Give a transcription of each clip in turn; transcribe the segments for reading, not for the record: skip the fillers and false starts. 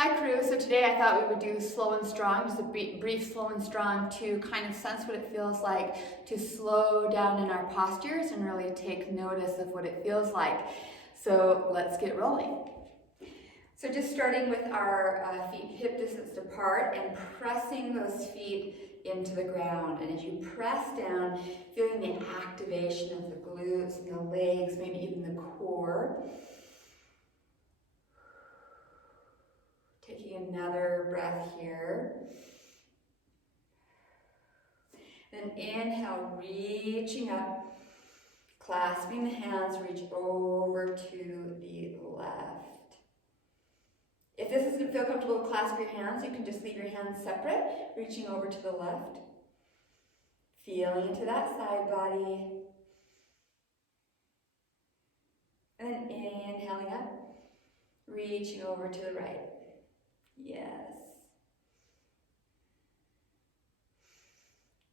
Hi crew, so today I thought we would do slow and strong, just a brief slow and strong to kind of sense what it feels like to slow down in our postures and really take notice of what it feels like. So let's get rolling. So just starting with our feet hip distance apart and pressing those feet into the ground. And as you press down, feeling the activation of the glutes and the legs, maybe even the core. Taking another breath here. Then inhale, reaching up, clasping the hands, reach over to the left. If this doesn't feel comfortable to clasp your hands, you can just leave your hands separate, reaching over to the left. Feeling into that side body. And then inhaling up, reaching over to the right. Yes.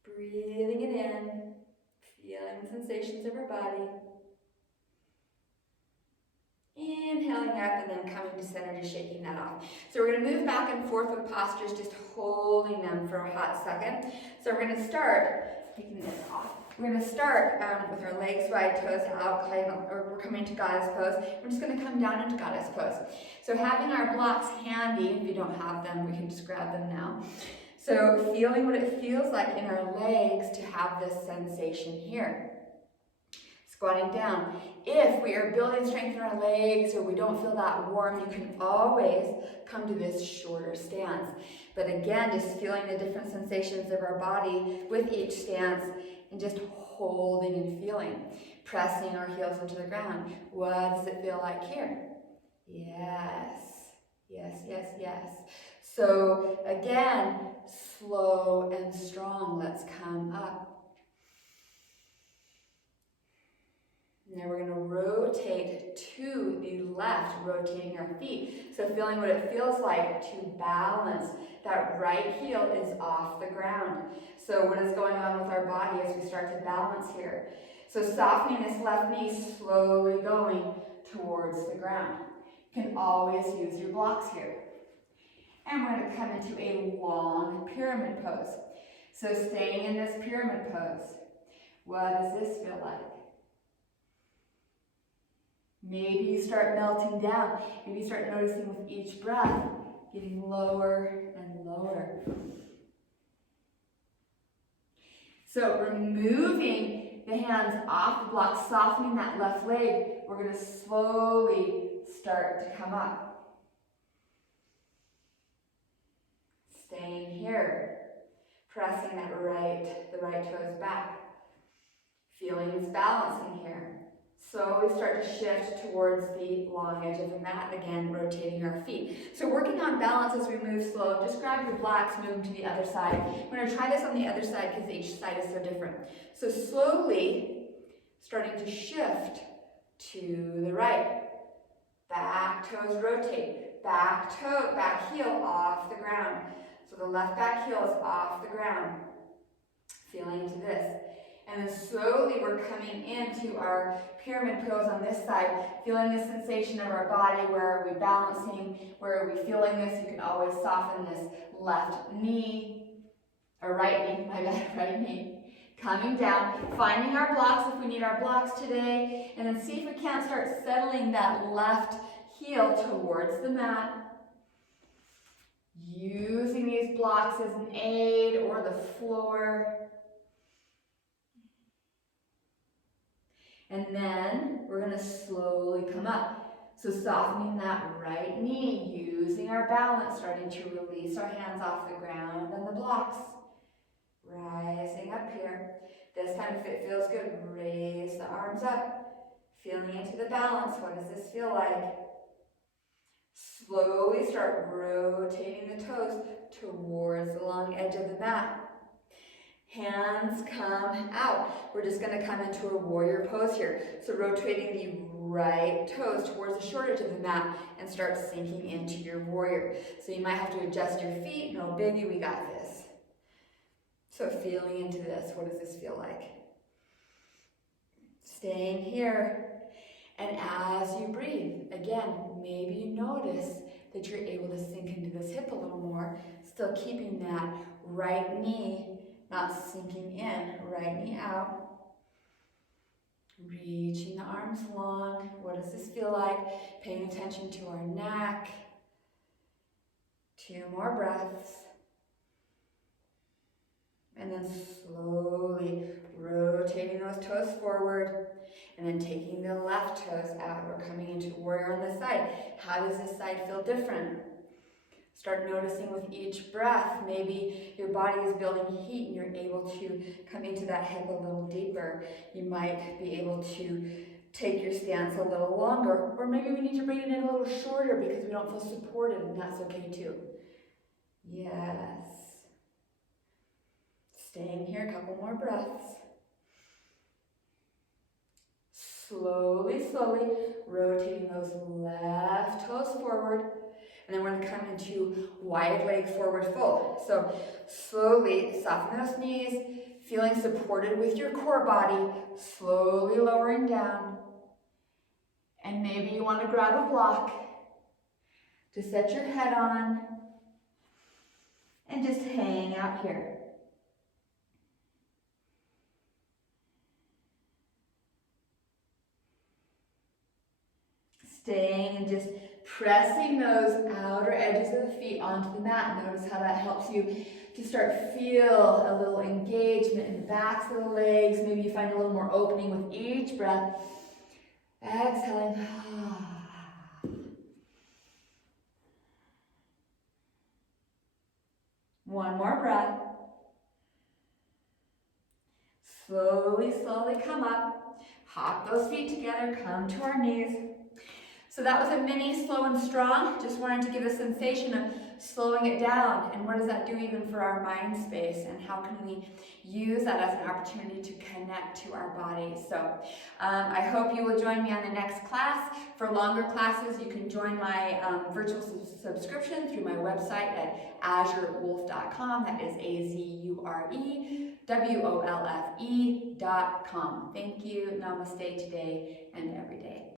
Breathing it in, feeling the sensations of our body. Inhaling up and then coming to center, just shaking that off. So we're going to move back and forth with postures, just holding them for a hot second. So we're going to start, taking this off. We're going to start with our legs wide, toes out, or we're coming to goddess pose. We're just going to come down into goddess pose. So having our blocks handy, if you don't have them, we can just grab them now. So feeling what it feels like in our legs to have this sensation here. Squatting down. If we are building strength in our legs or we don't feel that warm, you can always come to this shorter stance. But again, just feeling the different sensations of our body with each stance and just holding and feeling. Pressing our heels into the ground. What does it feel like here? Yes. Yes, yes, yes. So again, slow and strong. Let's come up. Now we're going to rotate to the left, rotating our feet. So feeling what it feels like to balance. That right heel is off the ground. So what is going on with our body as we start to balance here? So softening this left knee, slowly going towards the ground. You can always use your blocks here. And we're going to come into a long pyramid pose. So staying in this pyramid pose, what does this feel like? Maybe you start melting down. Maybe you start noticing with each breath, getting lower and lower. So removing the hands off the block, softening that left leg, we're going to slowly start to come up. Staying here, pressing the right toes back. Feeling this balancing here. Slowly start to shift towards the long edge of the mat, again rotating our feet. So working on balance as we move slow, just grab your blocks, move them to the other side. We're going to try this on the other side because each side is so different. So slowly starting to shift to the right. Back toes rotate, back heel off the ground. So the left back heel is off the ground. Feeling into this. And then slowly we're coming into our pyramid pose on this side, feeling the sensation of our body. Where are we balancing? Where are we feeling this? You can always soften this left knee, or right knee, my bad, right knee. Coming down, finding our blocks if we need our blocks today, and then see if we can't start settling that left heel towards the mat. Using these blocks as an aid or the floor. And then we're going to slowly come up. So softening that right knee, using our balance, starting to release our hands off the ground and the blocks. Rising up here. This time, if it feels good, raise the arms up. Feeling into the balance. What does this feel like? Slowly start rotating the toes towards the long edge of the mat. Hands come out. We're just going to come into a warrior pose here. So rotating the right toes towards the short edge of the mat and start sinking into your warrior. So you might have to adjust your feet. No biggie, we got this. So feeling into this. What does this feel like? Staying here. And as you breathe, again, maybe you notice that you're able to sink into Still keeping that right knee not sinking in, right knee out. Reaching the arms long. What does this feel like? Paying attention to our neck. 2 more breaths. And then slowly rotating those toes forward. And then taking the left toes out. We're coming into warrior on this side. How does this side feel different? Start noticing with each breath, maybe your body is building heat and you're able to come into that hip a little deeper. You might be able to take your stance a little longer, or maybe we need to bring it in a little shorter because we don't feel supported, and that's okay too. Yes. Staying here, a couple more breaths. Slowly, slowly rotating those left toes forward. And then we're going to come into wide leg forward fold. So slowly soften those knees, feeling supported with your core body, slowly lowering down. And maybe you want to grab a block to set your head on and just hang out here. Staying and just pressing those outer edges of the feet onto the mat. Notice how that helps you to start feel a little engagement in the backs of the legs. Maybe you find a little more opening with each breath. Exhaling. One more breath. Slowly, slowly come up. Hop those feet together, come to our knees. So that was a mini slow and strong. Just wanted to give a sensation of slowing it down, and what does that do even for our mind space, and how can we use that as an opportunity to connect to our bodies. So I hope you will join me on the next class. For longer classes, you can join my virtual subscription through my website at azurewolf.com. That is AZUREWOLFE.com. Thank you. Namaste today and every day.